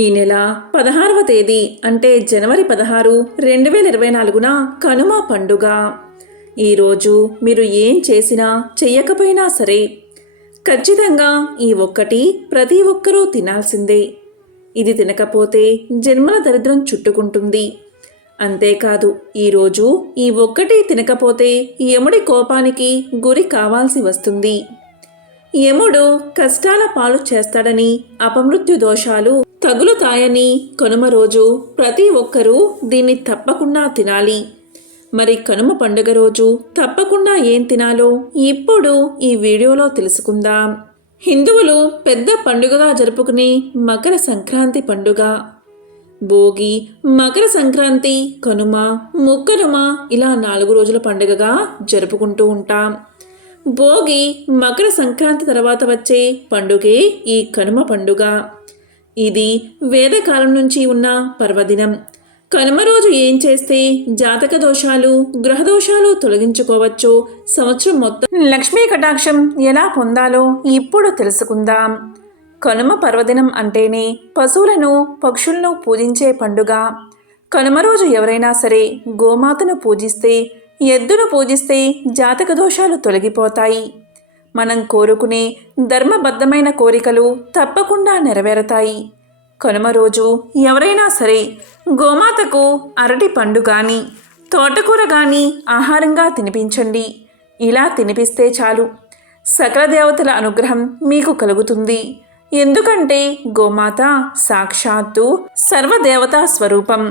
ఈ నెల 16వ తేదీ అంటే జనవరి 16, 2024న కనుమ పండుగ. ఈరోజు మీరు ఏం చేసినా చెయ్యకపోయినా సరే ఖచ్చితంగా ఈ ఒక్కటి ప్రతి ఒక్కరూ తినాల్సిందే. ఇది తినకపోతే జన్మల దరిద్రం చుట్టుకుంటుంది. అంతేకాదు ఈరోజు ఈ ఒక్కటి తినకపోతే యముడి కోపానికి గురి కావాల్సి వస్తుంది. యముడు కష్టాల పాలు చేస్తాడని, అపమృత్యు దోషాలు తగులుతాయని కనుమ రోజు ప్రతి ఒక్కరూ దీన్ని తప్పకుండా తినాలి. మరి కనుమ పండుగ రోజు తప్పకుండా ఏం తినాలో ఇప్పుడు ఈ వీడియోలో తెలుసుకుందాం. హిందువులు పెద్ద పండుగగా జరుపుకునే మకర సంక్రాంతి పండుగ. భోగి, మకర సంక్రాంతి, కనుమ, ముక్కనుమ ఇలా 4 రోజుల పండుగగా జరుపుకుంటూ ఉంటాం. భోగి, మకర సంక్రాంతి తర్వాత వచ్చే పండుగే ఈ కనుమ పండుగ. ఇది వేదకాలం నుంచి ఉన్న పర్వదినం. కనుమ రోజు ఏం చేస్తే జాతక దోషాలు, గ్రహదోషాలు తొలగించుకోవచ్చో, సంవత్సరం మొత్తం లక్ష్మీ కటాక్షం ఎలా పొందాలో ఇప్పుడు తెలుసుకుందాం. కనుమ పర్వదినం అంటేనే పశువులను, పక్షులను పూజించే పండుగ. కనుమ రోజు ఎవరైనా సరే గోమాతను పూజిస్తే, ఎద్దును పూజిస్తే జాతక దోషాలు తొలగిపోతాయి. మనం కోరుకునే ధర్మబద్ధమైన కోరికలు తప్పకుండా నెరవేరతాయి. కనుమ రోజు ఎవరైనా సరే గోమాతకు అరటి పండు కానీ, తోటకూర కానీ ఆహారంగా తినిపించండి. ఇలా తినిపిస్తే చాలు, సకల దేవతల అనుగ్రహం మీకు కలుగుతుంది. ఎందుకంటే గోమాత సాక్షాత్తు సర్వదేవతా స్వరూపం.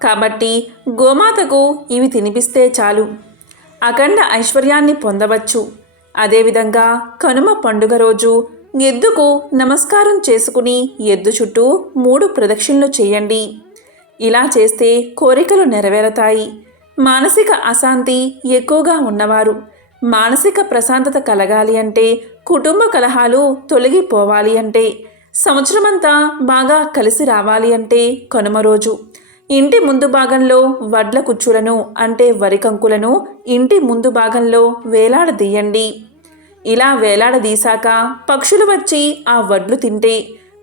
కాబట్టి గోమాతకు ఇవి తినిపిస్తే చాలు, అఖండ ఐశ్వర్యాన్ని పొందవచ్చు. అదేవిధంగా కనుమ పండుగ రోజు ఎద్దుకు నమస్కారం చేసుకుని ఎద్దు చుట్టూ 3 ప్రదక్షిణలు చేయండి. ఇలా చేస్తే కోరికలు నెరవేరతాయి. మానసిక అశాంతి ఎక్కువగా ఉన్నవారు మానసిక ప్రశాంతత కలగాలి అంటే, కుటుంబ కలహాలు తొలగిపోవాలి అంటే, సంవత్సరమంతా బాగా కలిసి రావాలి అంటే కనుమ రోజు ఇంటి ముందు భాగంలో వడ్ల కుచ్చులను అంటే వరి కంకులను ఇంటి ముందు భాగంలో వేలాడదీయండి. ఇలా వేలాడదీశాక పక్షులు వచ్చి ఆ వడ్లు తింటే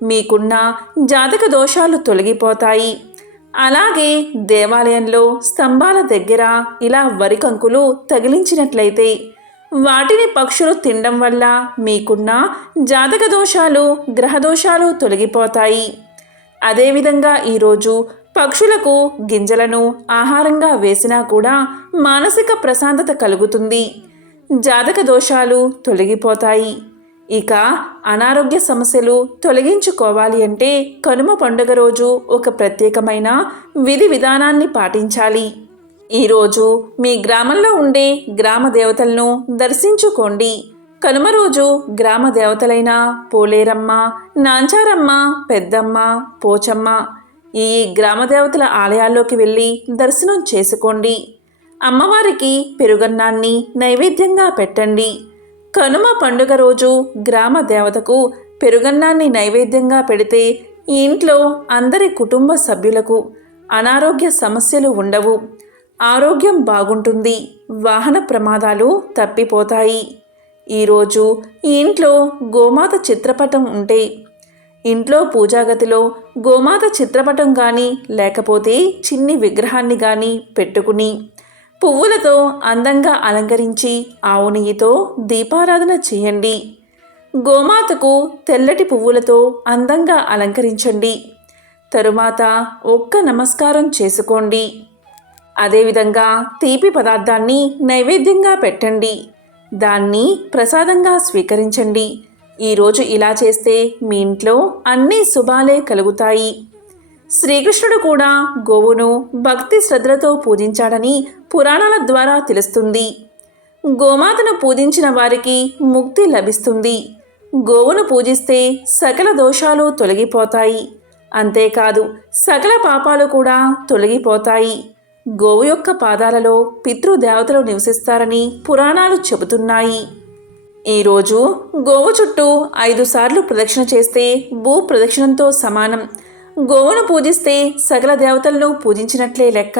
మీకున్న జాతక దోషాలు తొలగిపోతాయి. అలాగే దేవాలయంలో స్తంభాల దగ్గర ఇలా వరి కంకులు తగిలించినట్లయితే వాటిని పక్షులు తినడం వల్ల మీకున్న జాతక దోషాలు, గ్రహదోషాలు తొలగిపోతాయి. అదేవిధంగా ఈరోజు పక్షులకు గింజలను ఆహారంగా వేసినా కూడా మానసిక ప్రశాంతత కలుగుతుంది. జాతక దోషాలు తొలగిపోతాయి. ఇక అనారోగ్య సమస్యలు తొలగించుకోవాలి అంటే కనుమ పండుగ రోజు ఒక ప్రత్యేకమైన విధి విధానాన్ని పాటించాలి. ఈరోజు మీ గ్రామంలో ఉండే గ్రామ దేవతలను దర్శించుకోండి. కనుమ రోజు గ్రామ దేవతలైన పోలేరమ్మ, నాంచారమ్మ, పెద్దమ్మ, పోచమ్మ ఈ గ్రామ దేవతల ఆలయాల్లోకి వెళ్ళి దర్శనం చేసుకోండి. అమ్మవారికి పెరుగన్నాన్ని నైవేద్యంగా పెట్టండి. కనుమ పండుగ రోజు గ్రామ దేవతకు పెరుగన్నాన్ని నైవేద్యంగా పెడితే ఇంట్లో అందరి కుటుంబ సభ్యులకు అనారోగ్య సమస్యలు ఉండవు. ఆరోగ్యం బాగుంటుంది. వాహన ప్రమాదాలు తప్పిపోతాయి. ఈరోజు ఇంట్లో గోమాత చిత్రపటం ఉంటే ఇంట్లో పూజాగదిలో గోమాత చిత్రపటం కానీ లేకపోతే చిన్ని విగ్రహాన్ని కానీ పెట్టుకుని పువ్వులతో అందంగా అలంకరించి ఆవు నెయ్యితో దీపారాధన చేయండి. గోమాతకు తెల్లటి పువ్వులతో అందంగా అలంకరించండి. తరువాత ఒక్క నమస్కారం చేసుకోండి. అదేవిధంగా తీపి పదార్థాన్ని నైవేద్యంగా పెట్టండి. దాన్ని ప్రసాదంగా స్వీకరించండి. ఈరోజు ఇలా చేస్తే మీ ఇంట్లో అన్ని శుభాలే కలుగుతాయి. శ్రీకృష్ణుడు కూడా గోవును భక్తి శ్రద్ధలతో పూజించాడని పురాణాల ద్వారా తెలుస్తుంది. గోమాతను పూజించిన వారికి ముక్తి లభిస్తుంది. గోవును పూజిస్తే సకల దోషాలు తొలగిపోతాయి. అంతేకాదు సకల పాపాలు కూడా తొలగిపోతాయి. గోవు యొక్క పాదాలలో పితృదేవతలు నివసిస్తారని పురాణాలు చెబుతున్నాయి. ఈరోజు గోవు చుట్టూ 5 సార్లు ప్రదక్షిణ చేస్తే భూ ప్రదక్షిణంతో సమానం. గోవును పూజిస్తే సకల దేవతలను పూజించినట్లే లెక్క.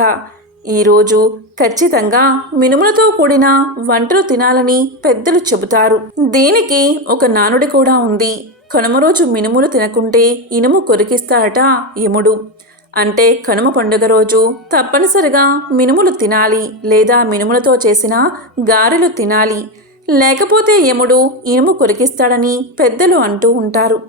ఈరోజు ఖచ్చితంగా మినుములతో కూడిన వంటలు తినాలని పెద్దలు చెబుతారు. దీనికి ఒక నానుడి కూడా ఉంది. కనుమ రోజు మినుములు తినకుంటే ఇనుము కొరికిస్తాడట యముడు. అంటే కనుమ పండుగ రోజు తప్పనిసరిగా మినుములు తినాలి, లేదా మినుములతో చేసిన గారెలు తినాలి, లేకపోతే యముడు ఇనుము కొరికిస్తాడని పెద్దలు అంటూ ఉంటారు.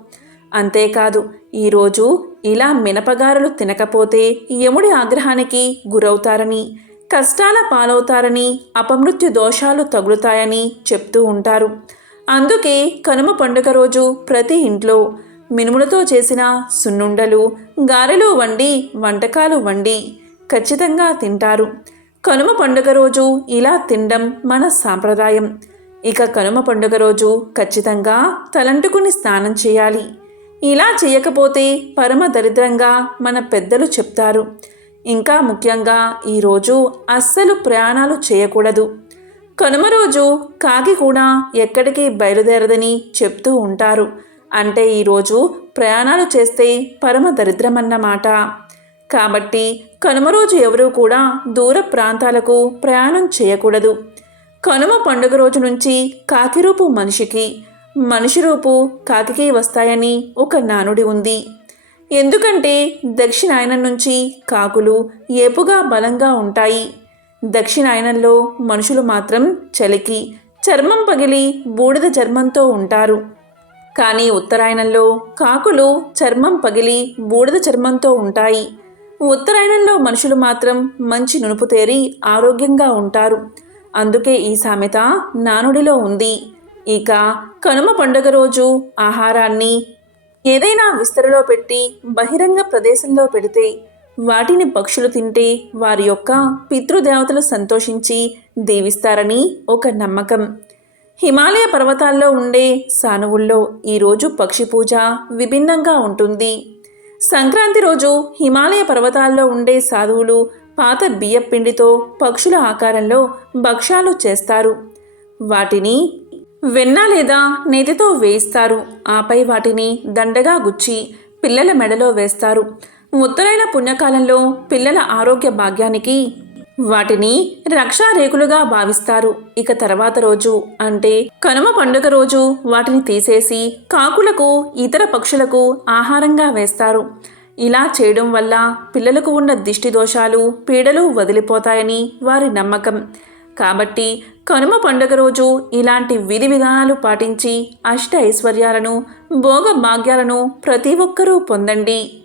అంతేకాదు, ఈరోజు ఇలా మినపగారెలు తినకపోతే యముడి ఆగ్రహానికి గురవుతారని, కష్టాల పాలవుతారని, అపమృత్యు దోషాలు తగులుతాయని చెప్తూ ఉంటారు. అందుకే కనుమ పండుగ రోజు ప్రతి ఇంట్లో మినుములతో చేసిన సున్నుండలు, గారెలు వండి, వంటకాలు వండి ఖచ్చితంగా తింటారు. కనుమ పండుగ రోజు ఇలా తినడం మన సాంప్రదాయం. ఇక కనుమ పండుగ రోజు ఖచ్చితంగా తలంటుకుని స్నానం చేయాలి. ఇలా చేయకపోతే పరమ దరిద్రంగా మన పెద్దలు చెప్తారు. ఇంకా ముఖ్యంగా ఈరోజు అస్సలు ప్రయాణాలు చేయకూడదు. కనుమ రోజు కాకి కూడా ఎక్కడికి బయలుదేరదని చెప్తూ ఉంటారు. అంటే ఈరోజు ప్రయాణాలు చేస్తే పరమ దరిద్రమన్నమాట. కాబట్టి కనుమ రోజు ఎవరూ కూడా దూర ప్రాంతాలకు ప్రయాణం చేయకూడదు. కనుమ పండుగ రోజు నుంచి కాకిరూపు మనిషికి, మనిషి రూపు కాకికి వస్తాయని ఒక నానుడి ఉంది. ఎందుకంటే దక్షిణాయనం నుంచి కాకులు ఏపుగా బలంగా ఉంటాయి. దక్షిణాయనంలో మనుషులు మాత్రం చలికి చర్మం పగిలి బూడిద చర్మంతో ఉంటారు. కానీ ఉత్తరాయణంలో కాకులు చర్మం పగిలి బూడిద చర్మంతో ఉంటాయి. ఉత్తరాయణంలో మనుషులు మాత్రం మంచి నునుపు తేరి ఆరోగ్యంగా ఉంటారు. అందుకే ఈ సామెత నానుడిలో ఉంది. ఇక కనుమ పండుగ రోజు ఆహారాన్ని ఏదైనా విస్తరలో పెట్టి బహిరంగ ప్రదేశంలో పెడితే వాటిని పక్షులు తింటే వారి యొక్క పితృదేవతలు సంతోషించి దీవిస్తారని ఒక నమ్మకం. హిమాలయ పర్వతాల్లో ఉండే సానువుల్లో ఈరోజు పక్షి పూజ విభిన్నంగా ఉంటుంది. సంక్రాంతి రోజు హిమాలయ పర్వతాల్లో ఉండే సాధువులు పాత బియ్యపిండితో పక్షుల ఆకారంలో భక్ష్యాలు చేస్తారు. వాటిని వెన్న లేదా నేతితో వేయిస్తారు. ఆపై వాటిని దండగా గుచ్చి పిల్లల మెడలో వేస్తారు. ఉత్తరైన పుణ్యకాలంలో పిల్లల ఆరోగ్య భాగ్యానికి వాటిని రక్షారేకులుగా భావిస్తారు. ఇక తర్వాత రోజు అంటే కనుమ పండుగ రోజు వాటిని తీసేసి కాకులకు, ఇతర పక్షులకు ఆహారంగా వేస్తారు. ఇలా చేయడం వల్ల పిల్లలకు ఉన్న దిష్టి దోషాలు, పీడలు వదిలిపోతాయని వారి నమ్మకం. కాబట్టి కనుమ పండుగ రోజు ఇలాంటి విధి విధానాలు పాటించి అష్ట ఐశ్వర్యాలను, భోగ భాగ్యాలను ప్రతి ఒక్కరూ పొందండి.